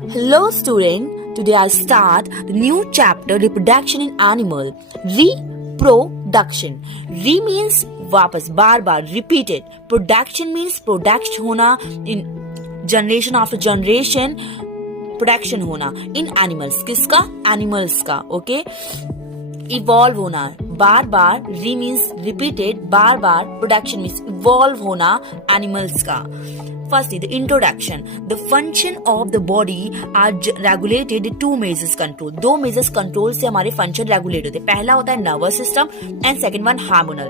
Hello student, today I start the new chapter reproduction in animal. Reproduction. Re means वापस बार बार repeated. Production means production होना in generation after generation. Production होना in animals. किसका? Animals का. Okay. Evolve होना बार बार. Re means repeated. बार बार. Production means evolve होना animals का. Firstly, the introduction. The function of the body are regulated in two measures control. दो measures control से हमारे function regulate होते हैं. पहला होता है nervous system and second one hormonal.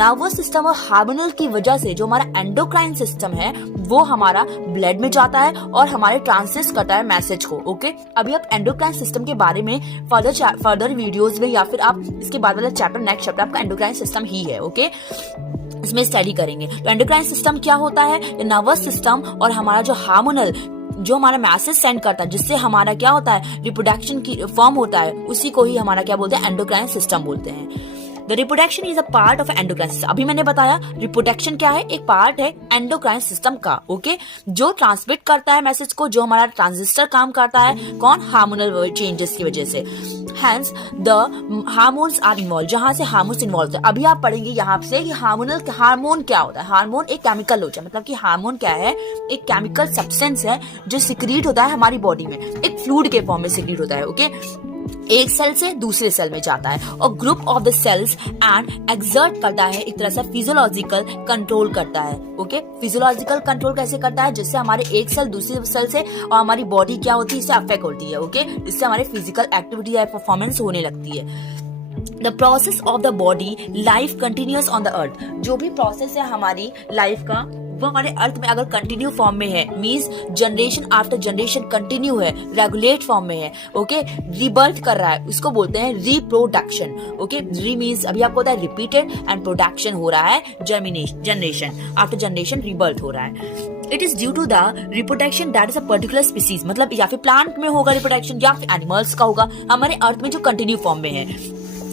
Nervous system और hormonal की वजह से जो हमारा endocrine system है वो हमारा blood में जाता है और हमारे ट्रांसलेट करता है मैसेज को. ओके अभी आप endocrine system के बारे में फर्दर वीडियोज में या फिर आप इसके बाद वाला चैप्टर नेक्स्ट चैप्टर आपका endocrine system ही है. ओके इसमें स्टडी करेंगे. तो एंडोक्राइन सिस्टम क्या होता है? नर्वस सिस्टम और हमारा जो हार्मोनल जो हमारा मैसेज सेंड करता है जिससे हमारा क्या होता है रिप्रोडक्शन की फॉर्म होता है उसी को ही हमारा क्या बोलते हैं एंडोक्राइन सिस्टम बोलते हैं. The reproduction is a part of endocrine system. अभी मैंने बताया रिप्रोडक्शन क्या है, एक पार्ट है एंडोक्राइन सिस्टम का. ओके जो ट्रांसमिट करता है मैसेज को, जो हमारा ट्रांजिस्टर काम करता है कौन हार्मोनल चेंजेस की वजह से. Hence the hormones are involved. जहां से हार्मोन्स इन्वॉल्व है. अभी आप पढ़ेंगे यहाँ से कि हार्मोन क्या होता है. हार्मोन एक केमिकल होता है. मतलब कि हार्मोन क्या है? एक केमिकल सब्सटेंस है जो सिक्रीट होता है हमारी बॉडी में. एक फ्लूइड के फॉर्म में सिक्रीट होता है. ओके एक सेल से दूसरे सेल में जाता है और group of the cells and exert करता है. एक तरह से फिजियोलॉजिकल कंट्रोल करता है. ओके फिजियोलॉजिकल कंट्रोल कैसे करता है? जिससे हमारे एक सेल दूसरे सेल से और हमारी बॉडी क्या होती है इससे अफेक्ट होती है. ओके इससे हमारे फिजिकल एक्टिविटी या परफॉर्मेंस होने लगती है. The process of the body life continuous on the earth. जो भी प्रोसेस है हमारी लाइफ का वो हमारे अर्थ में अगर कंटिन्यू फॉर्म में है means generation after generation continue है, रेगुलेट फॉर्म में है. ओके रिबर्थ कर रहा है उसको बोलते हैं रिप्रोडक्शन. ओके री मींस अभी आपको होता है रिपीटेड एंड प्रोडक्शन हो रहा है जनरेशन आफ्टर जनरेशन रिबर्थ हो रहा है. It is due to the reproduction that is a particular species. मतलब या फिर प्लांट में होगा रिप्रोडक्शन या फिर एनिमल्स का होगा. हमारे अर्थ में जो कंटिन्यू फॉर्म में है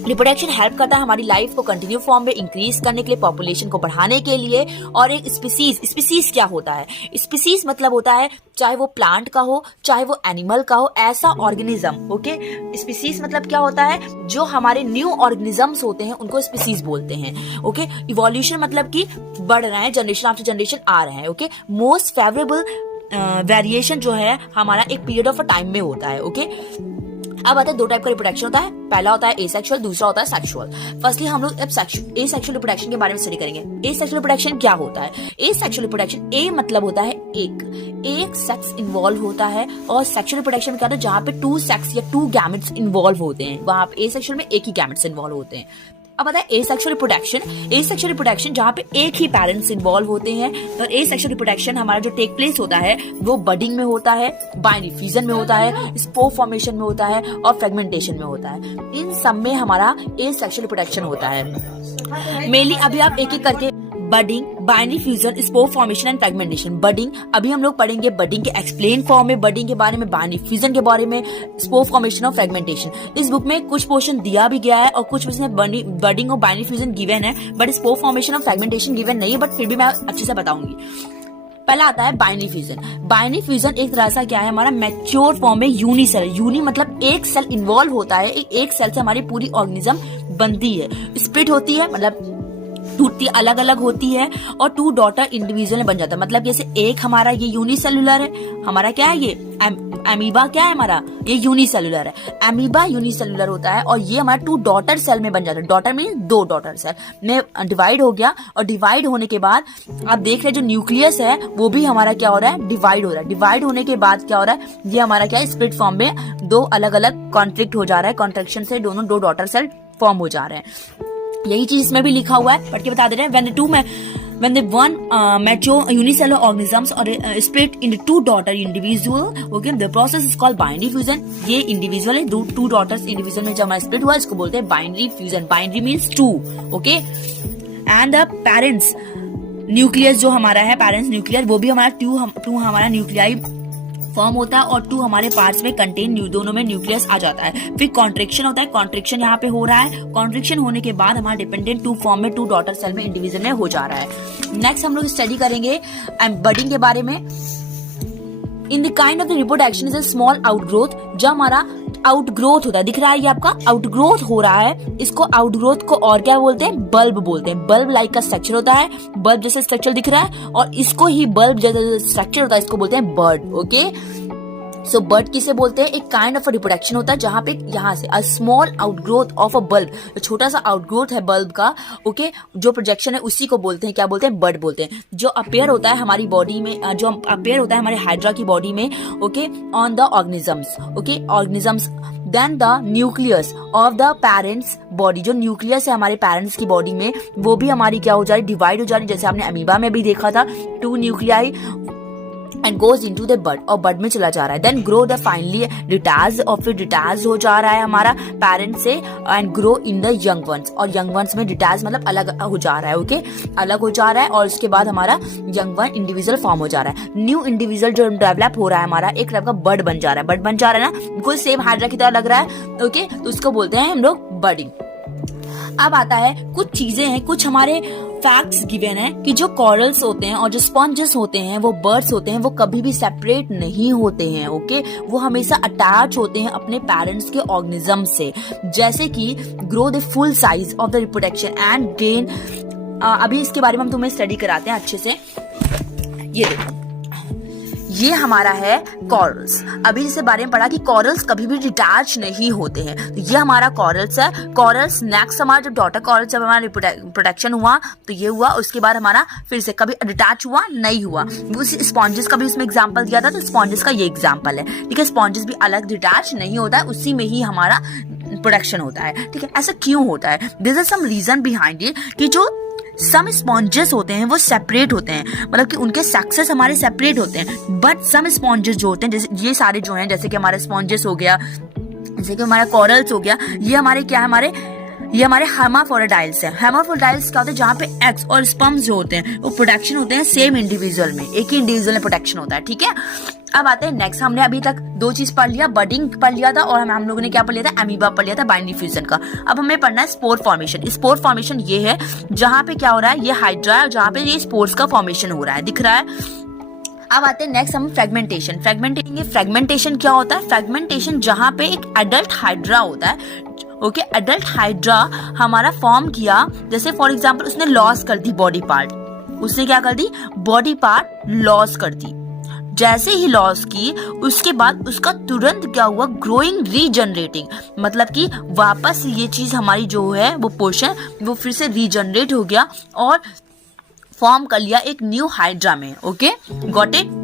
रिप्रोडक्शन हेल्प करता है हमारी लाइफ को कंटिन्यू फॉर्म में इंक्रीज करने के लिए, पॉपुलेशन को बढ़ाने के लिए. और एक स्पीसीज क्या होता है? स्पीसीज मतलब होता है चाहे वो प्लांट का हो चाहे वो एनिमल का हो ऐसा ऑर्गेनिज्म. ओके स्पीसीज मतलब क्या होता है? जो हमारे न्यू ऑर्गेनिजम्स होते हैं उनको स्पीसीज बोलते हैं. ओके इवोल्यूशन मतलब कि बढ़ रहे हैं, जनरेशन आफ्टर जनरेशन आ रहे हैं. ओके मोस्ट फेवरेबल वेरिएशन जो है हमारा एक पीरियड ऑफ टाइम में होता है. ओके अब आता है दो टाइप का रिप्रोडक्शन होता है. पहला होता है एसेक्सुअल, दूसरा होता है सेक्सुअल. फर्स्टली हम लोग अब एसेक्सुअल रिप्रोडक्शन के बारे में स्टडी करेंगे. एसेक्सुअल रिप्रोडक्शन क्या होता है? एसेक्सुअल रिप्रोडक्शन ए मतलब होता है एक सेक्स इन्वॉल्व होता है और सेक्सुअल रिप्रोडक्शन में क्या होता है जहां पे टू सेक्स या टू गैमेट्स इन्वॉल्व होते हैं वहां पे एसेक्सुअल में एक ही गैमेट्स इन्वॉल्व होते हैं. अब आता है एसेक्सुअल रिप्रोडक्शन जहां पे एक ही पेरेंट्स इन्वॉल्व होते हैं. और एसेक्सुअल रिप्रोडक्शन हमारा जो टेक प्लेस होता है वो बडिंग में होता है, बाइनरी फ्यूजन में होता है, स्पोर फॉर्मेशन में होता है और फ्रेगमेंटेशन में होता है. इन सब में हमारा एसेक्सुअल रिप्रोडक्शन होता है. मेनली अभी आप एक एक करके budding, binary fusion, spore formation and fragmentation. Budding अभी हम लोग पढ़ेंगे बडिंग के एक्सप्लेन फॉर्म में, बडिंग के बारे में, बाइनरी फ्यूजन के बारे में, स्पोर फॉर्मेशन और फ्रेगमेंटेशन. इस बुक में कुछ पोर्शन दिया भी गया है और कुछ इसमें बडिंग और बाइनरी फ्यूजन गिवन है बट स्पोर फॉर्मेशन और फ्रेगमेंटेशन गिवन नहीं है. बट फिर भी मैं अच्छे से बताऊंगी. पहला आता है बाइनरी फ्यूजन. बाइनरी फ्यूजन एक तरह से क्या है हमारा मैच्योर फॉर्म में यूनिसेल. यूनि मतलब एक सेल इन्वॉल्व होता है, एक सेल से हमारी पूरी ऑर्गेनिज्म बनती है. स्प्लिट होती है मतलब टूटती अलग अलग होती है और टू डॉटर इंडिविजुअल में बन जाता है. मतलब जैसे एक हमारा ये यूनिसेलुलर है, हमारा क्या है ये अमीबा क्या है हमारा ये यूनिसेलुलर है. अमीबा यूनिसेलुलर होता है और ये हमारा टू डॉटर सेल में बन जाता है. डॉटर मीन दो डॉटर सेल में डिवाइड हो गया और डिवाइड होने के बाद आप देख रहे हैं जो न्यूक्लियस है वो भी हमारा क्या हो रहा है डिवाइड हो रहा है. डिवाइड होने के बाद क्या हो रहा है ये हमारा क्या है स्प्लिट फॉर्म में दो अलग अलग कॉन्ट्रैक्ट हो जा रहा है. कॉन्ट्रैक्शन से दोनों दो डॉटर सेल फॉर्म हो जा रहे हैं. यही चीज इसमें भी लिखा हुआ है, पढ़ के बता दे रहे हैं. When the one mature unicellular organisms are split into two daughter individual, okay, the process is called binary fusion. ये इंडिविजुअल है, टू डॉटर्स इंडिविजुअल में जब हमारा स्प्लिट हुआ इसको बोलते हैं binary fusion. Binary means two. Okay and the parents nucleus जो हमारा है पेरेंट्स न्यूक्लियर वो भी हमारा टू हमारा न्यूक्लियाई फॉर्म होता है और टू हमारे पार्ट्स में कंटेन दोनों में न्यूक्लियस आ जाता है. फिर कॉन्ट्रैक्शन होता है, कॉन्ट्रैक्शन यहाँ पे हो रहा है. कॉन्ट्रैक्शन होने के बाद हमारा डिपेंडेंट टू फॉर्म में टू डॉटर सेल में इंडिविजुअल में हो जा रहा है. नेक्स्ट हम लोग स्टडी करेंगे बडिंग के बारे में. In the kind of the reproduction is a small outgrowth, जब हमारा आउटग्रोथ होता है, दिख रहा है ये आपका आउटग्रोथ हो रहा है, इसको आउटग्रोथ को और क्या बोलते हैं, बल्ब बोलते हैं। बल्ब लाइक का स्ट्रक्चर होता है, बल्ब जैसे स्ट्रक्चर दिख रहा है, और इसको ही बल्ब जैसे स्ट्रक्चर होता है इसको बोलते हैं बर्ड। ओके, सो बर्ड किसे बोलते हैं, एक काइंड ऑफ रिप्रोडक्शन होता है जहां पे यहाँ से a small outgrowth of a bulb, छोटा सा आउटग्रोथ है बल्ब का, ओके, जो प्रोजेक्शन है उसी को बोलते हैं, क्या बोलते हैं, बर्ड बोलते हैं। जो अपेयर होता है हमारी बॉडी में, जो अपेयर होता है हमारे हाइड्रा की बॉडी में, okay, on the organisms, okay, organisms, then the nucleus of the parents body, जो न्यूक्लियस है हमारे पेरेंट्स की बॉडी में, वो भी हमारी क्या हो जा रही, डिवाइड हो जा रही, जैसे आपने अमीबा में भी देखा था, 2 nuclei and goes into the bud, और बड में चला जा रहा है। Then grow the finally detach, और फिर डिटैच हो जा रहा है हमारा पेरेंट से, and grow in the young ones, और यंग वंस में डिटैच मतलब अलग हो जा रहा है, ओके, अलग हो जा रहा है, और उसके बाद हमारा यंग वन इंडिविजुअल फॉर्म हो जा रहा है। न्यू इंडिविजुअल जो डेवलप हो रहा है हमारा, एक टाइप का बर्ड बन जा रहा है, बर्ड बन जा रहा है ना, कोई सेम हाइड्रा की तरह लग रहा है, ओके, तो उसको बोलते हैं हम लोग बर्डिंग। अब आता है कुछ चीजें हैं, कुछ हमारे फैक्ट्स गिवन है कि जो कॉरल्स होते हैं और जो स्पॉन्जेस होते हैं, वो बर्ड्स होते हैं, वो कभी भी सेपरेट नहीं होते हैं, ओके, वो हमेशा अटैच होते हैं अपने पेरेंट्स के ऑर्गेनिज्म से, जैसे कि grow the full size of the reproduction and gain. अभी इसके बारे में हम तुम्हें स्टडी कराते हैं अच्छे से। ये देखो, ये हमारा है कॉरल्स। अभी इसके बारे में पढ़ा कि कॉरल्स कभी भी डिटैच नहीं होते हैं, तो ये हमारा कॉरल्स है। कॉरल्स नेक्स्ट हमारा जब डॉटर कॉरल जब हमारा प्रोडक्शन हुआ तो ये हुआ, उसके बाद हमारा फिर से कभी डिटैच हुआ नहीं हुआ। उसी स्पॉन्जेस का भी उसमें एग्जाम्पल दिया था, तो स्पॉन्जेस का ये एग्जाम्पल है, ठीक है। स्पॉन्जेस भी अलग डिटैच नहीं होता है, उसी में ही हमारा प्रोडक्शन होता है, ठीक है। ऐसा क्यों होता है, there is some reason behind it, कि जो सम स्पॉन्जेस होते हैं वो सेपरेट होते हैं, मतलब कि उनके सेक्सेस हमारे सेपरेट होते हैं, बट सम स्पॉन्जेस जो होते हैं, जैसे ये सारे जो हैं, जैसे कि हमारे स्पॉन्जेस हो गया, जैसे कि हमारा कॉरल्स हो गया, ये हमारे क्या है, ये हमारे हेमाफोरोडाइल्स हैं। हेमाफोरोडाइल्स क्या होते हैं, जहाँ पे एग्स और स्पर्म्स जो होते हैं वो प्रोडक्शन होते हैं सेम इंडिविजुअल में, एक ही इंडिविजुअल में प्रोडक्शन होता है, ठीक है। अब आते हैं नेक्स्ट, हमने अभी तक 2 चीज पढ़ लिया, बडिंग पढ़ लिया था, और हम लोगों ने क्या पढ़ लिया था, अमीबा पढ़ लिया था, बाइंड डिफ्यूजन का। अब हमें पढ़ना है स्पोर फॉर्मेशन। स्पोर फॉर्मेशन ये है जहाँ पे क्या हो रहा है, ये हाइड्रा है, जहाँ पे ये स्पोर्स का फॉर्मेशन हो रहा है, दिख रहा है। अब आते हैं नेक्स्ट हम फ्रेगमेंटेशन। फ्रेगमेंटेशन क्या होता है, फ्रेगमेंटेशन जहाँ पे एक एडल्ट हाइड्रा होता है, ओके, एडल्ट हाइड्रा हमारा फॉर्म किया, जैसे फॉर एग्जांपल उसने लॉस कर दी बॉडी पार्ट, उसने क्या कर दी, बॉडी पार्ट लॉस कर दी। जैसे ही लॉस की उसके बाद उसका तुरंत क्या हुआ, ग्रोइंग रीजनरेटिंग, मतलब कि वापस ये चीज हमारी जो है वो पोर्शन वो फिर से रीजनरेट हो गया और फॉर्म कर लिया एक न्यू हाइड्रा में, ओके, गॉट इट।